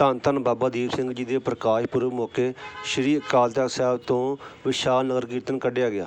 ਧੰਨ ਧੰਨ ਬਾਬਾ ਦੀਪ ਸਿੰਘ ਜੀ ਦੇ ਪ੍ਰਕਾਸ਼ ਪੁਰਬ ਮੌਕੇ ਸ੍ਰੀ ਅਕਾਲ ਤਖਤ ਸਾਹਿਬ ਤੋਂ ਵਿਸ਼ਾਲ ਨਗਰ ਕੀਰਤਨ ਕੱਢਿਆ ਗਿਆ।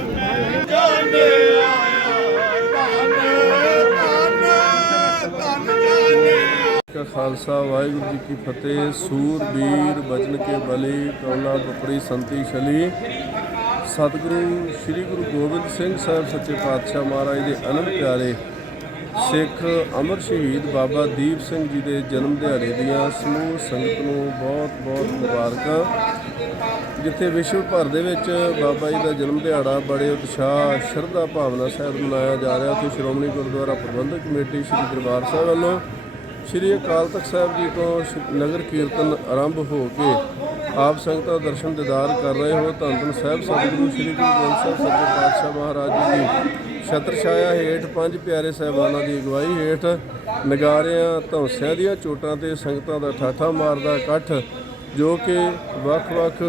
ਕਾ ਖਾਲਸਾ, ਵਾਹਿਗੁਰੂ ਜੀ ਕੀ ਫਤਿਹ। ਸੂਰਬੀਰ ਬਚਨ ਕੇ ਬਲੀ, ਕੌਲਾ ਬਪੜੀ ਸੰਤੀ, ਛਲੀ। ਸਤਿਗੁਰੂ ਸ੍ਰੀ ਗੁਰੂ ਗੋਬਿੰਦ ਸਿੰਘ ਸਾਹਿਬ ਸੱਚੇ ਪਾਤਸ਼ਾਹ ਮਹਾਰਾਜ ਦੇ ਅਨੰਦ ਪਿਆਰੇ ਸਿੱਖ ਅਮਰ ਸ਼ਹੀਦ ਬਾਬਾ ਦੀਪ ਸਿੰਘ ਜੀ ਦੇ ਜਨਮ ਦਿਹਾੜੇ ਦੀਆਂ ਸਮੂਹ ਸੰਗਤ ਨੂੰ ਬਹੁਤ ਬਹੁਤ ਮੁਬਾਰਕਾਂ। ਜਿੱਥੇ ਵਿਸ਼ਵ ਭਰ ਦੇ ਵਿੱਚ ਬਾਬਾ ਜੀ ਦਾ ਜਨਮ ਦਿਹਾੜਾ ਬੜੇ ਉਤਸ਼ਾਹ, ਸ਼ਰਧਾ ਭਾਵਨਾ ਸਹਿਤ ਮਨਾਇਆ ਜਾ ਰਿਹਾ। ਤੇ ਸ਼੍ਰੋਮਣੀ ਗੁਰਦੁਆਰਾ ਪ੍ਰਬੰਧਕ ਕਮੇਟੀ ਸ੍ਰੀ ਦਰਬਾਰ ਸਾਹਿਬ ਵੱਲੋਂ ਸ਼੍ਰੀ ਅਕਾਲ ਤਖਤ ਸਾਹਿਬ ਜੀ ਤੋਂ ਸ਼- ਨਗਰ ਕੀਰਤਨ ਆਰੰਭ ਹੋ ਕੇ ਆਪ ਸੰਗਤਾਂ ਦਰਸ਼ਨ ਦਿਦਾਰ ਕਰ ਰਹੇ ਹੋ। ਧੰਨ ਧੰਨ ਸਾਹਿਬ, ਸਤਿਗੁਰੂ ਸ੍ਰੀ ਗੁਰੂ ਗ੍ਰੰਥ ਸਾਹਿਬ ਸੱਚੇ ਪਾਤਸ਼ਾਹ ਮਹਾਰਾਜ ਜੀ ਦੀ ਛਤਰ ਛਾਇਆ ਹੇਠ ਪੰਜ ਪਿਆਰੇ ਸਾਹਿਬਾਨਾਂ ਦੀ ਅਗਵਾਈ ਹੇਠ ਨਗਾਰਿਆਂ, ਧੌਂਸਿਆਂ ਦੀਆਂ ਚੋਟਾਂ ਤੇ ਸੰਗਤਾਂ ਦਾ ਠਾਠਾ ਮਾਰਦਾ ਇਕੱਠ, ਜੋ ਕਿ ਵੱਖ-ਵੱਖ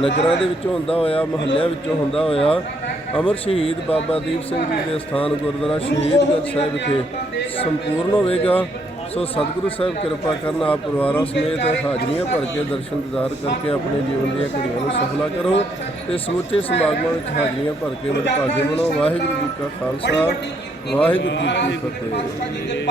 ਨਗਰਾਂ ਦੇ ਵਿੱਚੋਂ ਹੁੰਦਾ ਹੋਇਆ, ਮਹੱਲਿਆਂ ਵਿੱਚੋਂ ਹੁੰਦਾ ਹੋਇਆ ਅਮਰ ਸ਼ਹੀਦ ਬਾਬਾ ਦੀਪ ਸਿੰਘ ਜੀ ਦੇ ਸਥਾਨ ਗੁਰਦੁਆਰਾ ਸ਼ਹੀਦਗੰਜ ਸਾਹਿਬ ਵਿਖੇ ਸੰਪੂਰਨ ਹੋਵੇਗਾ। ਸੋ ਸਤਿਗੁਰੂ ਸਾਹਿਬ ਕਿਰਪਾ ਕਰਨ ਆਪ ਪਰਿਵਾਰਾਂ ਸਮੇਤ ਹਾਜ਼ਰੀਆਂ ਭਰ ਕੇ ਦਰਸ਼ਨ ਦਿਦਾਰ ਕਰਕੇ ਆਪਣੇ ਜੀਵਨ ਦੀਆਂ ਘੜੀਆਂ ਨੂੰ ਸਫਲਾ ਕਰੋ ਤੇ ਸਮੁੱਚੇ ਸਮਾਗਮਾਂ ਵਿੱਚ ਹਾਜ਼ਰੀਆਂ ਭਰ ਕੇ ਵਡਭਾਗੇ ਬਣੋ ਵਾਹਿਗੁਰੂ ਜੀ ਕਾ ਖਾਲਸਾ, ਵਾਹਿਗੁਰੂ ਜੀ ਕੀ ਫਤਿਹ।